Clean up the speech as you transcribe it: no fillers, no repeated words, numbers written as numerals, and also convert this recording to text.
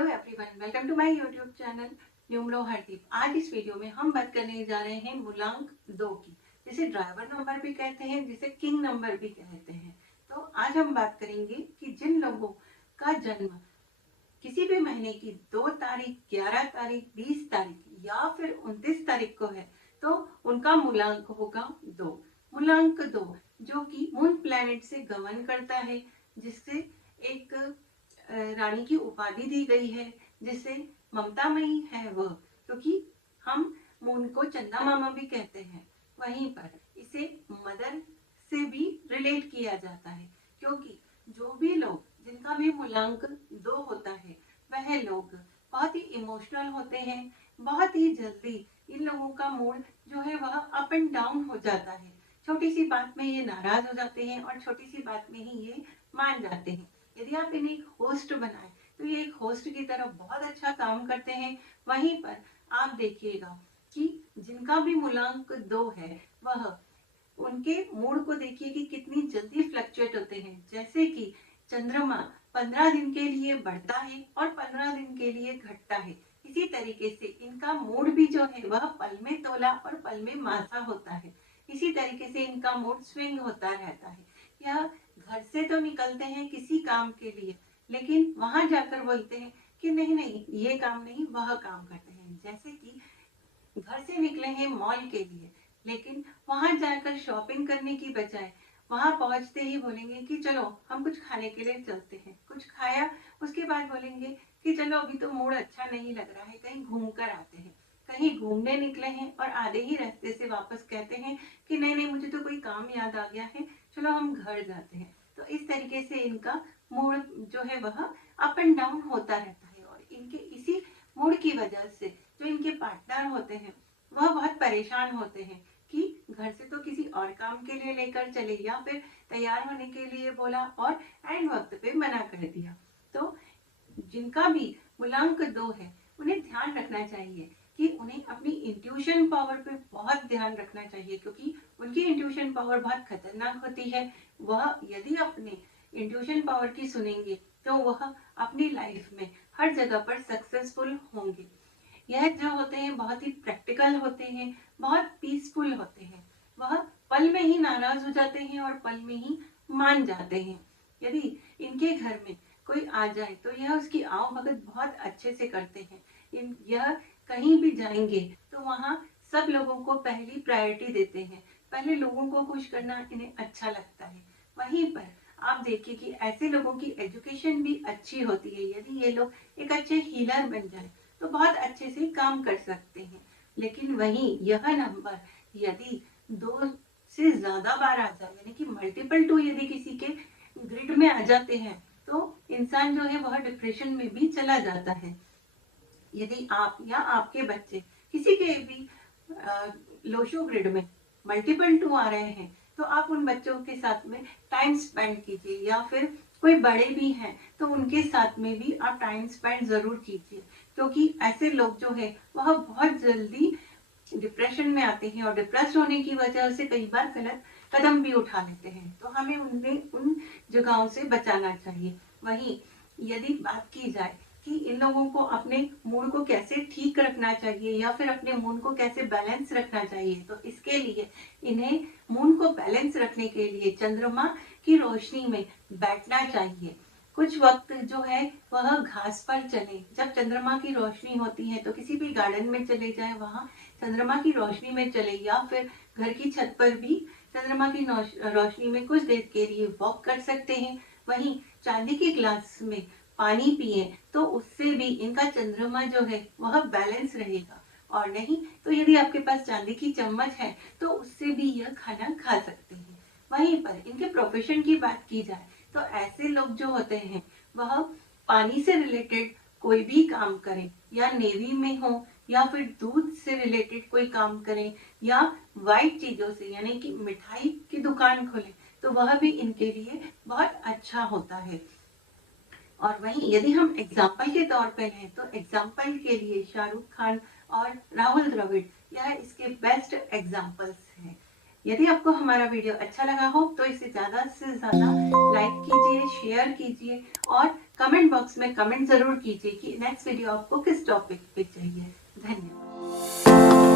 Hello everyone, welcome to my YouTube channel numero Hardeep. आज इस video में हम बात करने जा रहे हैं मूलांक 2 की, जिसे ड्राइवर नंबर भी कहते हैं, जिसे किंग नंबर भी कहते हैं। तो आज हम बात करेंगे कि जिन लोगों का जन्म किसी भी महीने की 2 तारीख, 11 तारीख, 20 तारीख या फिर 29 तारीख को है तो उनका मूलांक होगा 2। मूलांक 2 जो कि मून प्लैनेट से गमन करता है, जिससे एक रानी की उपाधि दी गई है, जिसे ममतामयी है वह, क्योंकि हम मून को चंदा मामा भी कहते हैं। वहीं पर इसे मदर से भी रिलेट किया जाता है, क्योंकि जो भी लोग जिनका भी मूलांक 2 होता है वह लोग बहुत ही इमोशनल होते हैं। बहुत ही जल्दी इन लोगों का मूड जो है वह अप एंड डाउन हो जाता है। छोटी सी बात में ये नाराज हो जाते हैं और छोटी सी बात में ही ये मान जाते हैं। यदि आप इन्हें एक होस्ट बनाएं तो ये एक होस्ट की तरह बहुत अच्छा काम करते हैं। वहीं पर आप देखिएगा कि जिनका भी मूलांक 2 है वह उनके मूड को देखिए कि कितनी जल्दी फ्लक्चुएट होते हैं। जैसे कि चंद्रमा 15 दिन के लिए बढ़ता है और 15 दिन के लिए घटता है, इसी तरीके से इनका मूड भी जो है वह पल में तोला और पल में मासा होता है। इसी तरीके से इनका मूड स्विंग होता रहता है। यह घर से तो निकलते हैं किसी काम के लिए, लेकिन वहां जाकर बोलते हैं कि नहीं नहीं ये काम नहीं, वह काम करते हैं। जैसे कि घर से निकले हैं मॉल के लिए, लेकिन वहां जाकर शॉपिंग करने की बजाय वहां पहुंचते ही बोलेंगे कि चलो हम कुछ खाने के लिए चलते हैं। कुछ खाया, उसके बाद बोलेंगे कि चलो अभी तो मूड अच्छा नहीं लग रहा है, कहीं घूम कर आते हैं। कहीं घूमने निकले हैं और आधे ही रास्ते से वापस कहते हैं कि नहीं नहीं मुझे तो कोई काम याद आ गया है, चलो हम घर जाते हैं। तो इस तरीके से इनका मूड जो है वह अप एंड डाउन होता रहता है। और इनके इसी मूड की वजह से जो इनके पार्टनर होते हैं वह बहुत परेशान होते हैं कि घर से तो किसी और काम के लिए लेकर चले या फिर तैयार होने के लिए बोला और एंड वक्त पे मना कर दिया। तो जिनका भी मूलांक 2 है उन्हें ध्यान रखना चाहिए कि उन्हें अपनी इंट्यूशन पावर पे बहुत ध्यान रखना चाहिए, क्योंकि उनकी इंट्यूशन पावर बहुत खतरनाक होती है। वह यदि अपने इंट्यूशन पावर की सुनेंगे तो वह अपनी लाइफ में हर जगह पर सक्सेसफुल होंगे। यह जो होते हैं बहुत ही प्रैक्टिकल होते हैं, बहुत पीसफुल होते हैं। वह पल में ही नाराज हो जाते हैं और पल में ही मान जाते हैं। यदि इनके घर में कोई आ जाए तो यह उसकी आओ भगत बहुत अच्छे से करते हैं। यह कहीं भी जाएंगे तो वहाँ सब लोगों को पहली प्रायोरिटी देते हैं। पहले लोगों को खुश करना इन्हें अच्छा लगता है। वहीं पर आप देखिए कि ऐसे लोगों की एजुकेशन भी अच्छी होती है। यदि ये लोग एक अच्छे हीलर बन जाए तो बहुत अच्छे से काम कर सकते हैं। लेकिन वहीं यह नंबर यदि 2 से ज्यादा बार आ जाए, यानी कि मल्टीपल 2 यदि किसी के ग्रिड में आ जाते हैं तो इंसान जो है वह डिप्रेशन में भी चला जाता है। यदि आप या आपके बच्चे किसी के भी लोशो ग्रिड में मल्टीपल 2 आ रहे हैं तो आप उन बच्चों के साथ में टाइम स्पेंड कीजिए, या फिर कोई बड़े भी हैं तो उनके साथ में भी आप टाइम स्पेंड जरूर कीजिए, क्योंकि ऐसे लोग जो है वह बहुत जल्दी डिप्रेशन में आते हैं और डिप्रेस होने की वजह से कई बार गलत कदम भी उठा लेते हैं। तो हमें उन जगहों से बचाना चाहिए। वहीं यदि बात की जाए कि इन लोगों को अपने मूड को कैसे ठीक रखना चाहिए या फिर अपने मूड को कैसे बैलेंस रखना चाहिए, तो इसके लिए इन्हें मूड को बैलेंस रखने के लिए चंद्रमा की रोशनी में बैठना चाहिए। कुछ वक्त जो है वह घास पर चले। जब चंद्रमा की रोशनी होती है तो किसी भी गार्डन में चले जाए, वहां चंद्रमा की रोशनी में चले, या फिर घर की छत पर भी चंद्रमा की रोशनी में कुछ देर के लिए वॉक कर सकते हैं। वहीं चांदी के ग्लास में पानी पिए तो उससे भी इनका चंद्रमा जो है वह बैलेंस रहेगा। और नहीं तो यदि आपके पास चांदी की चम्मच है तो उससे भी यह खाना खा सकते हैं। वहीं पर इनके प्रोफेशन की बात की जाए तो ऐसे लोग जो होते हैं वह पानी से रिलेटेड कोई भी काम करें, या नेवी में हो या फिर दूध से रिलेटेड कोई काम करें, या वाइट चीजों से यानी कि मिठाई की दुकान खोलें, तो वह भी इनके लिए बहुत अच्छा होता है। और वहीं यदि हम एग्जाम्पल के तौर पर लें तो एग्जाम्पल के लिए शाहरुख खान और राहुल द्रविड़ यह इसके बेस्ट एग्जाम्पल्स हैं। यदि आपको हमारा वीडियो अच्छा लगा हो तो इसे ज्यादा से ज्यादा लाइक कीजिए, शेयर कीजिए और कमेंट बॉक्स में कमेंट जरूर कीजिए कि नेक्स्ट वीडियो आपको किस टॉपिक पे चाहिए। धन्यवाद।